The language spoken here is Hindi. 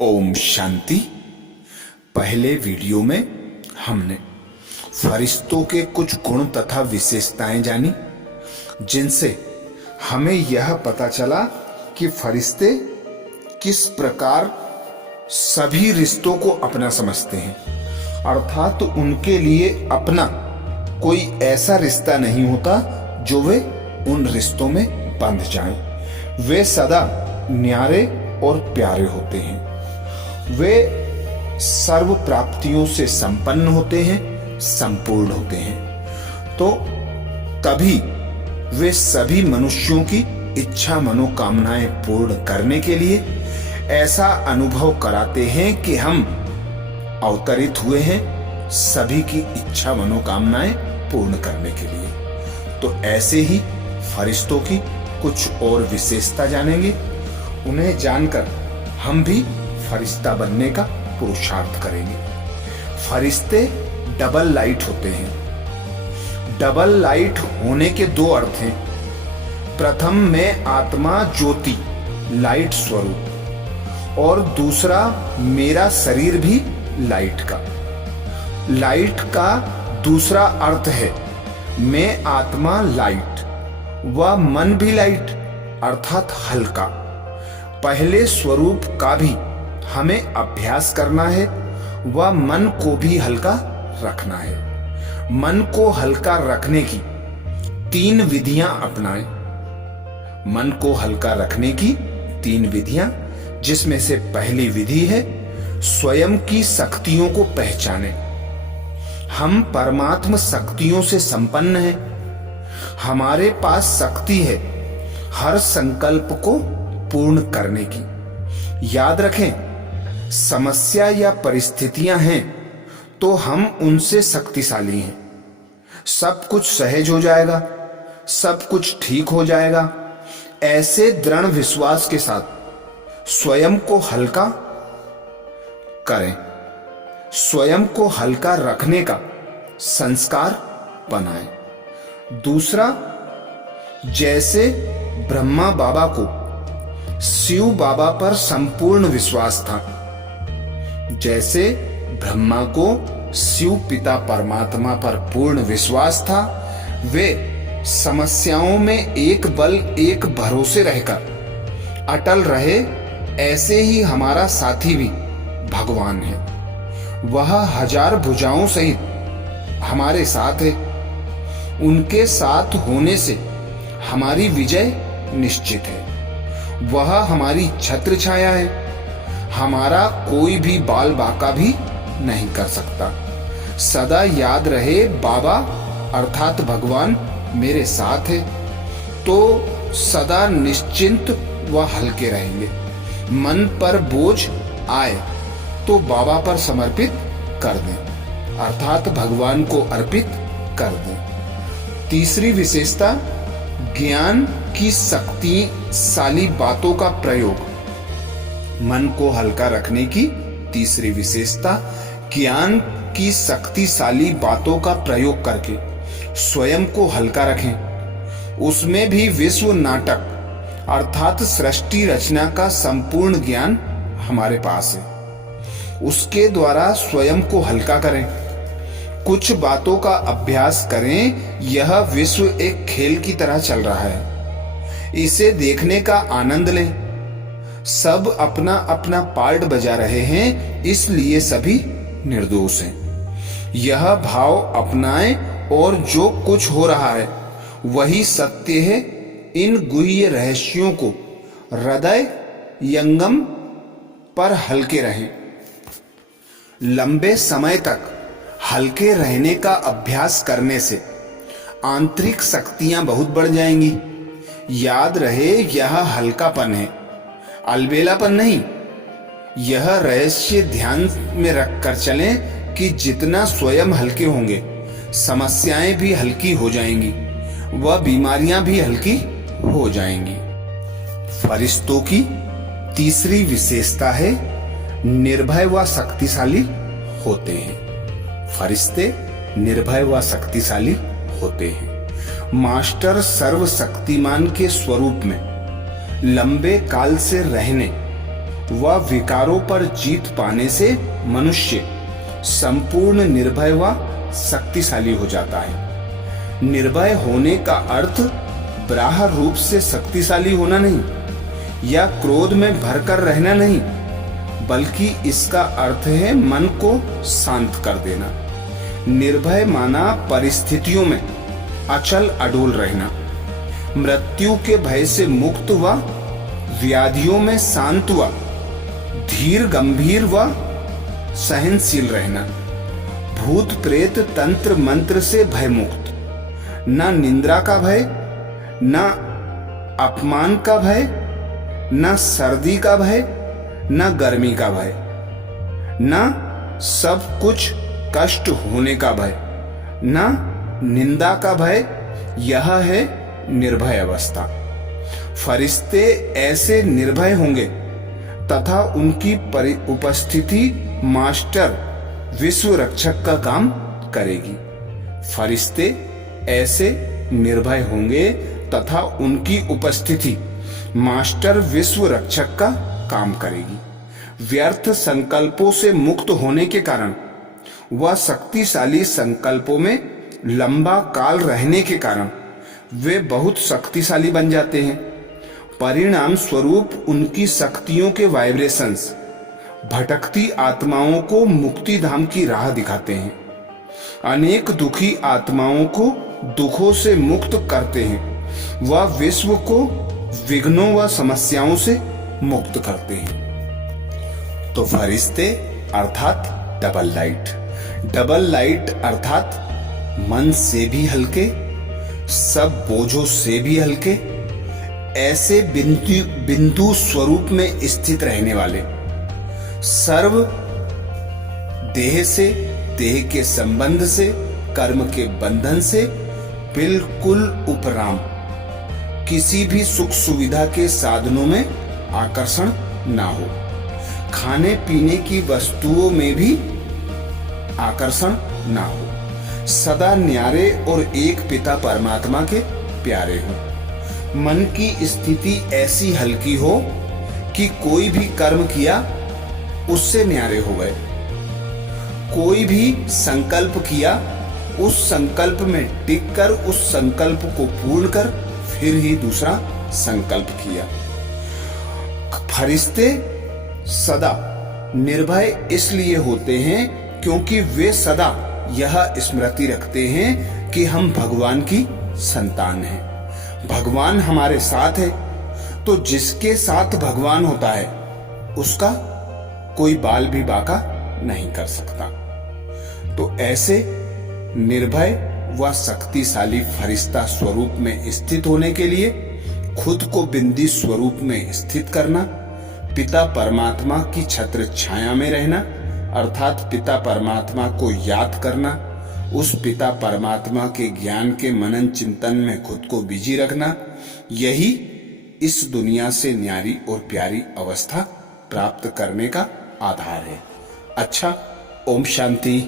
ओम शांति। पहले वीडियो में हमने फरिश्तों के कुछ गुण तथा विशेषताएं जानी, जिनसे हमें यह पता चला कि फरिश्ते किस प्रकार सभी रिश्तों को अपना समझते हैं, अर्थात उनके लिए अपना कोई ऐसा रिश्ता नहीं होता जो वे उन रिश्तों में बंध जाएं। वे सदा न्यारे और प्यारे होते हैं। वे सर्व प्राप्तियों से संपन्न होते हैं, संपूर्ण होते हैं। तो तभी वे सभी मनुष्यों की इच्छा मनोकामनाएं पूर्ण करने के लिए ऐसा अनुभव कराते हैं कि हम अवतरित हुए हैं सभी की इच्छा मनोकामनाएं पूर्ण करने के लिए। तो ऐसे ही फरिश्तों की कुछ और विशेषता जानेंगे। उन्हें जानकर हम भी फरिश्ता बनने का पुरुषार्थ करेंगे। फरिश्ते डबल लाइट होते हैं। डबल लाइट होने के दो अर्थ हैं। प्रथम में आत्मा ज्योति लाइट स्वरूप, और दूसरा मेरा शरीर भी लाइट का। लाइट का दूसरा अर्थ है मैं आत्मा लाइट व मन भी लाइट अर्थात हल्का। पहले स्वरूप का भी हमें अभ्यास करना है व मन को भी हल्का रखना है। मन को हल्का रखने की 3 विधियां अपनाएं। मन को हल्का रखने की 3 विधियां, जिसमें से पहली विधि है स्वयं की शक्तियों को पहचानें। हम परमात्म शक्तियों से संपन्न हैं। हमारे पास शक्ति है हर संकल्प को पूर्ण करने की। याद रखें, समस्या या परिस्थितियां हैं तो हम उनसे शक्तिशाली हैं। सब कुछ सहज हो जाएगा, सब कुछ ठीक हो जाएगा, ऐसे दृढ़ विश्वास के साथ स्वयं को हल्का करें। स्वयं को हल्का रखने का संस्कार बनाएं। दूसरा, जैसे ब्रह्मा बाबा को शिव बाबा पर संपूर्ण विश्वास था, जैसे ब्रह्मा को शिव पिता परमात्मा पर पूर्ण विश्वास था, वे समस्याओं में एक बल एक भरोसे रहकर अटल रहे। ऐसे ही हमारा साथी भी भगवान है। वह 1000 भुजाओं सहित हमारे साथ है। उनके साथ होने से हमारी विजय निश्चित है। वह हमारी छत्र छाया है। हमारा कोई भी बाल बाका भी नहीं कर सकता। सदा याद रहे, बाबा अर्थात भगवान मेरे साथ है, तो सदा निश्चिंत व हल्के रहेंगे। मन पर बोझ आए तो बाबा पर समर्पित कर दें, अर्थात भगवान को अर्पित कर दें। तीसरी विशेषता, ज्ञान की शक्तिशाली बातों का प्रयोग। मन को हल्का रखने की तीसरी विशेषता, ज्ञान की शक्तिशाली बातों का प्रयोग करके स्वयं को हल्का रखें। उसमें भी विश्व नाटक अर्थात सृष्टि रचना का संपूर्ण ज्ञान हमारे पास है। उसके द्वारा स्वयं को हल्का करें। कुछ बातों का अभ्यास करें। यह विश्व एक खेल की तरह चल रहा है, इसे देखने का आनंद लें। सब अपना अपना पार्ट बजा रहे हैं, इसलिए सभी निर्दोष हैं। यह भाव अपनाएं और जो कुछ हो रहा है वही सत्य है। इन गुह्य रहस्यों को हृदय यंगम पर हल्के रहें। लंबे समय तक हल्के रहने का अभ्यास करने से आंतरिक शक्तियां बहुत बढ़ जाएंगी। याद रहे, यह हल्कापन है, अलबेलापन नहीं। यह रहस्य ध्यान में रखकर चलें कि जितना स्वयं हल्के होंगे, समस्याएं भी हल्की हो जाएंगी व बीमारियां भी हल्की हो जाएंगी। फरिश्तों की तीसरी विशेषता है निर्भय व शक्तिशाली होते हैं। फरिश्ते निर्भय व शक्तिशाली होते हैं। मास्टर सर्वशक्तिमान के स्वरूप में लंबे काल से रहने व विकारों पर जीत पाने से मनुष्य संपूर्ण निर्भय व शक्तिशाली हो जाता है। निर्भय होने का अर्थ बाह्य रूप से शक्तिशाली होना नहीं या क्रोध में भरकर रहना नहीं, बल्कि इसका अर्थ है मन को शांत कर देना। निर्भय माना परिस्थितियों में अचल अडोल रहना, मृत्यु के भय से मुक्त व व्याधियों में शांत व धीर गंभीर व सहनशील रहना, भूत प्रेत तंत्र मंत्र से भय मुक्त, न निंद्रा का भय, न अपमान का भय, न सर्दी का भय, न गर्मी का भय, न सब कुछ कष्ट होने का भय, न निंदा का भय। यह है निर्भय अवस्था। फरिश्ते ऐसे निर्भय होंगे तथा उनकी उपस्थिति मास्टर विश्व रक्षक का काम करेगी। फरिश्ते ऐसे निर्भय होंगे तथा उनकी उपस्थिति मास्टर विश्व रक्षक का काम करेगी। व्यर्थ संकल्पों से मुक्त होने के कारण व शक्तिशाली संकल्पों में लंबा काल रहने के कारण वे बहुत शक्तिशाली बन जाते हैं। परिणाम स्वरूप उनकी शक्तियों के वाइब्रेशंस भटकती आत्माओं को मुक्ति धाम की राह दिखाते हैं, अनेक दुखी आत्माओं को दुखों से मुक्त करते हैं व विश्व को विघ्नों व समस्याओं से मुक्त करते हैं। तो फरिश्ते अर्थात डबल लाइट, डबल लाइट अर्थात मन से भी हल्के, सब बोझों से भी हल्के, ऐसे बिंदु स्वरूप में स्थित रहने वाले, सर्व देह से, देह के संबंध से, कर्म के बंधन से बिल्कुल उपराम, किसी भी सुख सुविधा के साधनों में आकर्षण ना हो, खाने पीने की वस्तुओं में भी आकर्षण ना हो, सदा न्यारे और एक पिता परमात्मा के प्यारे हो। मन की स्थिति ऐसी हल्की हो कि कोई भी कर्म किया उससे न्यारे हो गए, कोई भी संकल्प किया उस संकल्प में टिक कर उस संकल्प को पूर्ण कर फिर ही दूसरा संकल्प किया। फरिश्ते सदा निर्भय इसलिए होते हैं क्योंकि वे सदा यह स्मृति रखते हैं कि हम भगवान की संतान हैं, भगवान हमारे साथ है। तो जिसके साथ भगवान होता है उसका कोई बाल भी बाका नहीं कर सकता। तो ऐसे निर्भय व शक्तिशाली फरिश्ता स्वरूप में स्थित होने के लिए खुद को बिंदी स्वरूप में स्थित करना, पिता परमात्मा की छत्र छाया में रहना अर्थात पिता परमात्मा को याद करना, उस पिता परमात्मा के ज्ञान के मनन चिंतन में खुद को बिजी रखना, यही इस दुनिया से न्यारी और प्यारी अवस्था प्राप्त करने का आधार है। अच्छा, ओम शांति।